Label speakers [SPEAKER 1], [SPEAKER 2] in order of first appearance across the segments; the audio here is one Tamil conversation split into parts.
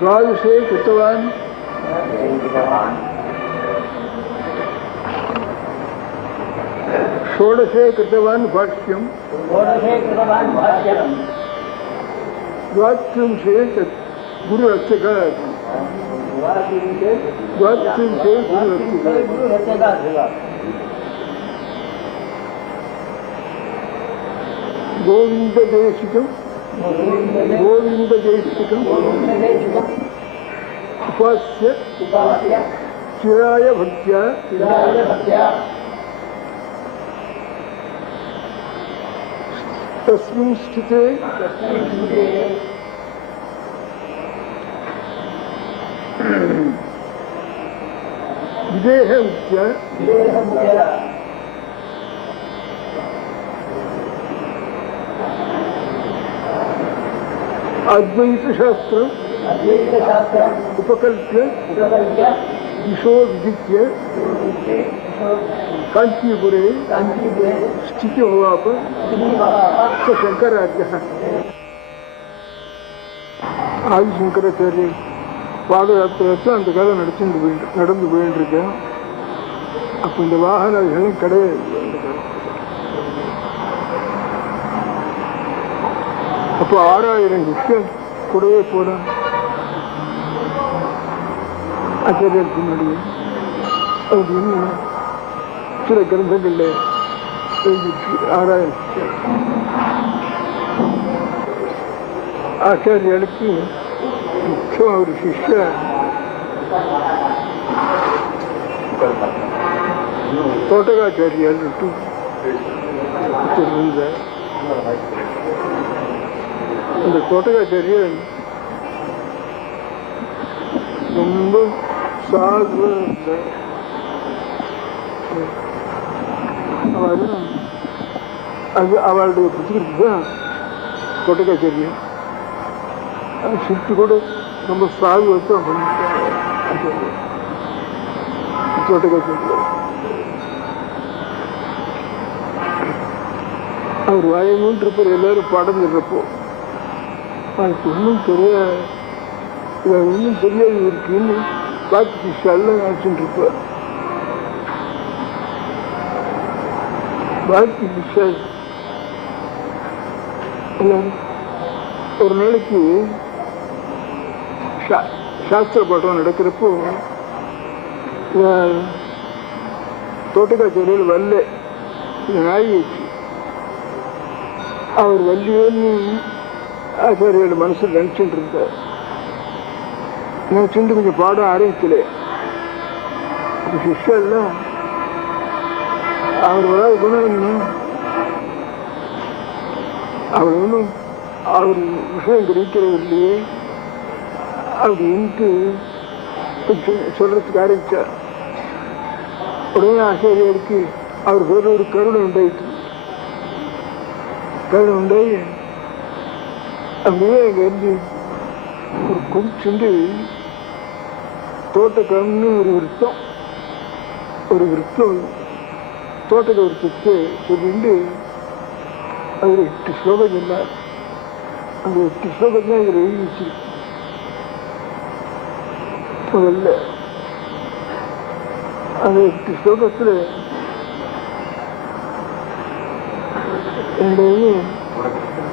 [SPEAKER 1] द्वादशे कृतवान्। षोडशे कृतवान् भाष्यं द्वात्रिंशे गुरु हस्तकात्
[SPEAKER 2] द्वात्रिंशे गुरु
[SPEAKER 1] हस्तकात् गोविन्ददेशिकम् Doğumunda
[SPEAKER 2] değişiklik
[SPEAKER 1] Upasya Kiraya
[SPEAKER 2] Bhaktya Tasmin
[SPEAKER 1] Stite Videha
[SPEAKER 2] Bhaktya Videha
[SPEAKER 1] Bhaktya
[SPEAKER 2] देहमुख्य
[SPEAKER 1] अद्वैतशास्त्रम्
[SPEAKER 2] अद्वैतशास्त्रम्
[SPEAKER 1] उपकल्प्य
[SPEAKER 2] उपकल्प्य
[SPEAKER 1] दिशो विजित्य काञ्चीपुरे
[SPEAKER 2] काञ्चीपुरे
[SPEAKER 1] स्थितिमवाप
[SPEAKER 2] श्रीमहाः
[SPEAKER 1] स शङ्कराज्यः ஆதிசங்கராச்சாரியர் பாத யாத்திரை அந்த கதை நடத்திட்டு போயிட்டு நடந்து போயிட்டு இருக்கேன் அப்போ இந்த வாகனங்களும் கிடையாது அப்போ ஆறாயிரம் கிருஷ்ணன் கூடவே போனான் ஆச்சரியத்துக்கு முன்னாடி அப்படின்னு சில கிரந்தங்களில் எழுதியிருக்கு. ஆறாயிரம் கிருஷ்ணன் ஆச்சாரியனுக்கு முக்கியம் ஒரு சிஷ்யர் தோட்டகாச்சாரியார் இருந்தார் அந்த தோட்டகாச்சாரியர் ரொம்ப சாதுவா இருந்தார் அவர் அது அவளுடைய புத்திரிக்கு தான் தோட்டகாச்சாரியர் அது சிட்டு கூட ரொம்ப சாதுவத்தான் பண்ணிட்டார் தோட்டகாச்சாரியர் அவர் வாயமுன்னு இருப்பார் எல்லாரும் படம் சொல்றப்போ எனக்கு ஒன்றும் தெரியாது இது ஒன்றும் இருக்குன்னு பார்த்து சிஷ்யாலாம் நினச்சிட்டு இருப்பேன் பாக்கி சிஷ்யா ஒரு நாளைக்கு சா- சாஸ்திர பாடம் நடக்கிறப்போ இவன் தோட்டக்காச்சேரியில் வரல. இது நாய் வச்சு. அவர் வள்ளியோன்னு ஆச்சாரியோட மனசில் நினச்சிட்டு இருந்தார் நினச்சிட்டு கொஞ்சம் பாடம் ஆரம்பிக்கல. அப்போ சிஷ்யெல்லாம் அவர் வராது குணம் அவர் ஒன்றும் அவர் விஷயம் கிடைக்கிறது இல்லையே. அப்படின்ட்டு கொஞ்சம் சொல்றதுக்கு ஆரம்பிச்சார். உடனே ஆசிரியருக்கு அவர் பேர் ஒரு கருணை உண்டாயிற்று. கருணை உண்டாயி அப்படியே அங்கேருந்து ஒரு கொஞ்சண்டு தோட்டக்கம்னு ஒரு விருத்தம் ஒரு விருத்தம் தோட்டக்க விருத்தத்தை சொல்லிண்டு அதில் எட்டு ஸ்லோகம் சொன்னார். அந்த எட்டு ஸ்லோகம் தான் இதில் எழுதி வச்சிருக்கு முதல்ல அந்த எட்டு ஸ்லோகத்தில் என்னுடைய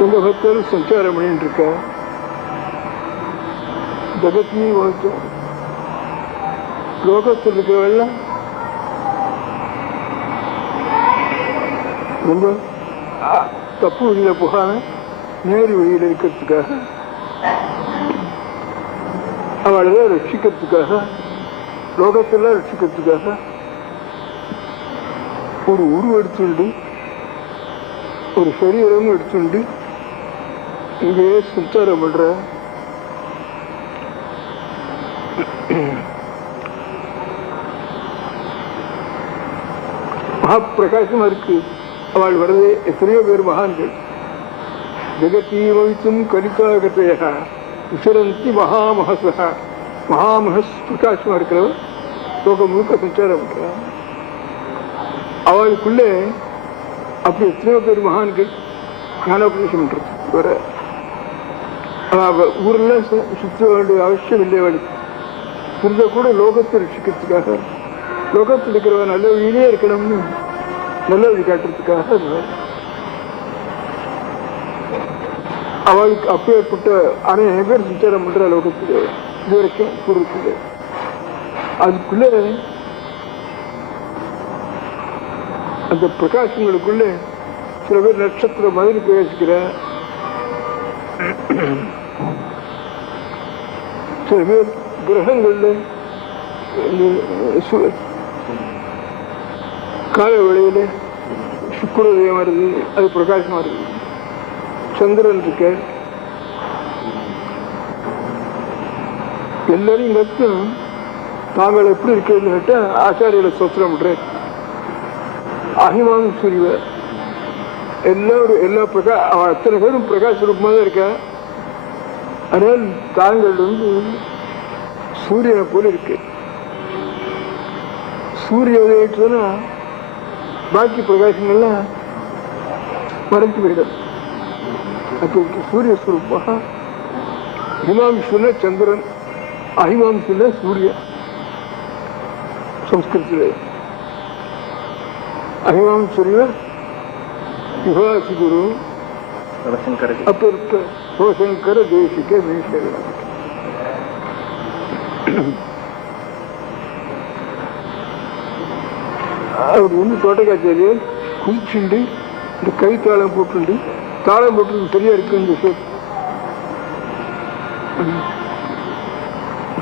[SPEAKER 1] எங்க பக்தர் சஞ்சாரம் பண்ணிட்டு இருக்க ஜகத்தி வாழ்த்தோம் லோகத்தில் இருக்கிறவெல்லாம் ரொம்ப தப்பு வழியில் போகாம நேரு வழியில் இருக்கிறதுக்காக. அவளை ரட்சிக்கிறதுக்காக. லோகத்தெல்லாம் ரட்சிக்கிறதுக்காக. ஒரு உருவம் எடுத்துண்டு ஒரு சரீரம் எடுத்துண்டு இங்கே சஞ்சாரம் பண்ற. மகாப்பிரகாசமா இருக்கு. அவள் வரதே எத்தனையோ பேர் மகான்கள். ஜெகத்தீமவித்தும் கலிகாகத்தைய விசிரந்தி மகாமகசா மகாமகஸ் பிரகாசமா இருக்கிறவர். லோகம் முழுக்க சஞ்சாரம் அவளுக்குள்ளே அப்படி எத்தனையோ பேர் மகான்கள் ஞானோபதேசம் பண்றது வர அவ ஊர்ல சு- வேண்டிய அவசியம் இல்லை வழி. இருந்த கூட லோகத்தை ரட்சிக்கிறதுக்காக லோகத்தில் இருக்கிறவ நல்ல வழியிலே இருக்கணும்னு நல்ல வழி காட்டுறதுக்காக அவளுக்கு அப்பேற்பட்ட அநேக பேர் சஞ்சாரம் பண்ற லோகத்தில் இது வரைக்கும் பூர்வத்தில் அதுக்குள்ள அந்த பிரகாசங்களுக்குள்ளே சில பேர் நட்சத்திரம் மாதிரி பிரகாசிக்கிற சில பேர் கிரகங்கள்ல இந்த சு- கால வேளையில சுக்குரோதயம் வருது அது பிரகாசமாக இருக்குது சந்திரன் இருக்க எல்லாரையும் கத்தும் தாங்கள் எப்படி இருக்கிறது கேட்டால் ஆச்சாரியில் சோத்திரம் பண்றேன் அகிமானம் சூரிய எல்லாரும் எல்லா பிரகா அத்தனை பேரும் பிரகாஷ் ரூபமாக தான் இருக்கா ஆனால் தாங்கள் வந்து சூரியனை போல இருக்கு. சூரிய உதயத்துலனா பாக்கி பிரகாசங்கள்லாம் மறைஞ்சு போயிடும். அப்படி சூரிய சுரூபா ஹிமாம்சுல சந்திரன் அஹிமாம்சுல சூரியன் சம்ஸ்கிருத்தில் அஹிமாம்சுரிய யுகாசி குரு
[SPEAKER 3] அப்போ
[SPEAKER 1] இருப்பேன் ಶಿವಶಂಕರ ದೇಶಿಕೆ ಮೀಸೆಲ್ಲ ఆవిడ ఉంది తోటగదేవి కూర్చుండి కై తాళం పుట్టుండి తాళం పుట్టిన తెలియ అర్థం చేసేది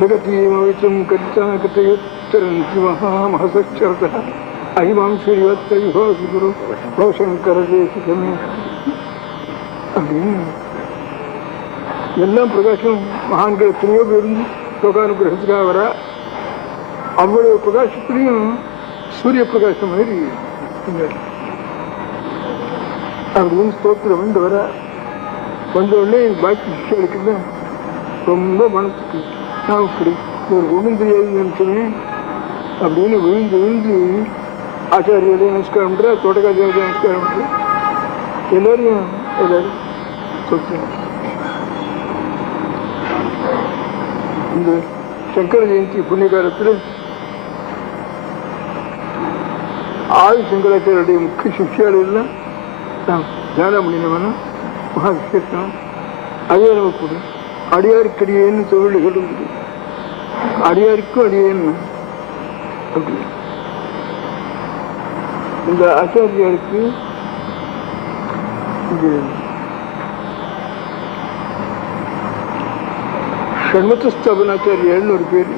[SPEAKER 1] జగతీయమవితం కరితాకృతయోత్తరంతి మహామహసక్షరత అహిమాం శ్రీవత్తయుభాసు గురు భవశంకర దేశికమే. అది. எல்லாம் பிரகாசம் மகான்கள் எத்தனையோ பேர் இருந்து லோகானுகிரகத்துக்காக வர அவ்வளவு பிரகாசத்துலையும் சூரிய பிரகாசம் மாதிரி அப்படின்னு ஸ்தோத்திரம் வந்து வர வந்த உடனே பாக்கி விஷயங்களுக்கு ரொம்ப மனசுக்கு நான் இப்படி ஒரு ஒன்றும் தெரியாது நினைச்சேன் அப்படின்னு விழுந்து விழுந்து ஆச்சாரியோட நமஸ்காரம் பண்ற தோட்டக்காரியோட நமஸ்காரம் பண்ற எல்லாரையும் எல்லாரும் சொல்றேன் இந்த சங்கர ஜெயந்தி புண்ணிய காலத்தில் ஆதி சங்கராச்சாரியுடைய முக்கிய சிஷியாளெல்லாம் நாம் தியானம் பண்ணினவனா மகா விசேஷம். அதே நமக்கு கூட அடியாருக்கு அடியேன்னு தொழில் சொல்லுது அடியாருக்கும் அடியேன்னு. அப்படி. இந்த ஆச்சாரியாருக்கு இது ஷண்மத்த ஸ்தாபனாச்சாரியார்னு ஒரு பேர்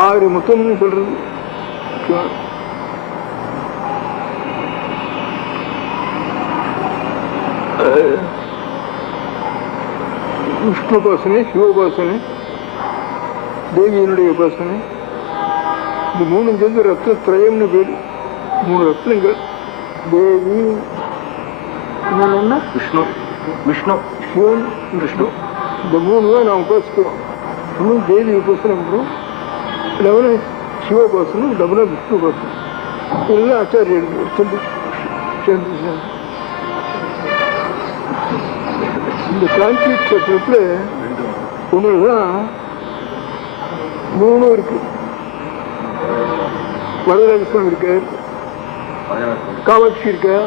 [SPEAKER 1] ஆறு மொத்தம்னு சொல்றது அஹ், விஷ்ணு உபாசனை சிவோபாசனை தேவியினுடைய உபாசனை இந்த மூணு சேர்ந்து ரத்ன திரயம்னு பேர் மூணு ரத்னங்கள் தேவி என்னன்னா
[SPEAKER 3] விஷ்ணு விஷ்ணு
[SPEAKER 1] சிவன் விஷ்ணு இந்த மூணு தான் நாம் உபாசிக்கிறோம் ஒன்றும் தேவி உபாசனை பண்ணுறோம் லெவன சிவ உபாசனம் லெவன விஷ்ணு உபாசனம் இதெல்லாம் ஆச்சாரியர் சேர்ந்து சேர்ந்து இந்த காஞ்சி கஷேத்திரத்தில் ஒன்று தான் மூணும் இருக்கு வரதராஜஸ்வாமி இருக்கார் காமாட்சி இருக்கா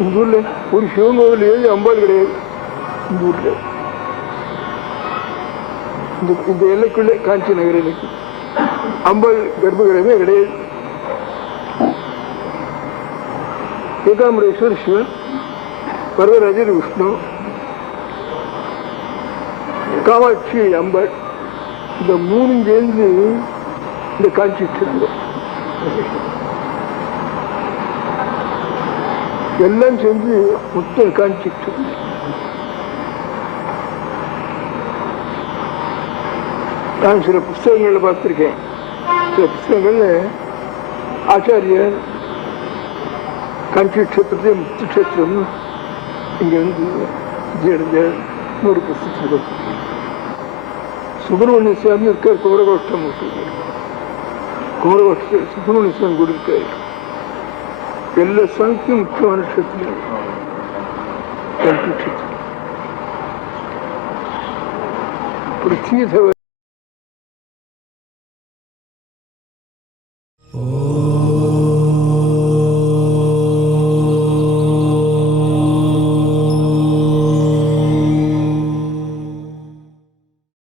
[SPEAKER 1] இந்த ஊரில் ஒரு சிவன் கோவில் ஏழு அம்பாள் கிடையாது. இந்த ஊரில். இந்த இந்த எல்லைக்குள்ளே காஞ்சி நகர எல்லைக்கு அம்பாள் கர்ப்பகிரகமே கிடையாது. ஏகாம்பரேஸ்வர் சிவன் வரதராஜர் விஷ்ணு காமாட்சி அம்பாள் இந்த மூணு சேர்ந்து இந்த காட்சி வச்சிருந்தோம் எல்லாம் சேர்ந்து முத்தல் காமிச்சிட்டு. நான் சில புஸ்தகங்களில் பார்த்துருக்கேன். சில புஸ்தகங்கள்ல ஆச்சாரியர் காஞ்சி க்ஷேத்திரத்தை முத்து கஷேத்திரம் இங்கே வந்து இது நூறு ஒரு புஸ்தகத்தில் சுப்பிரமணிய சுவாமி இருக்கார் குமரகோஷ்டம் இருக்கு குமரகோஷ்ட சுப்பிரமணிய சுவாமி கூட இருக்கார் எல்லா சுவாமிக்கும் முக்கியமான க்ஷேத்திரம் காஞ்சி க்ஷேத்திரம் பிருத்திவி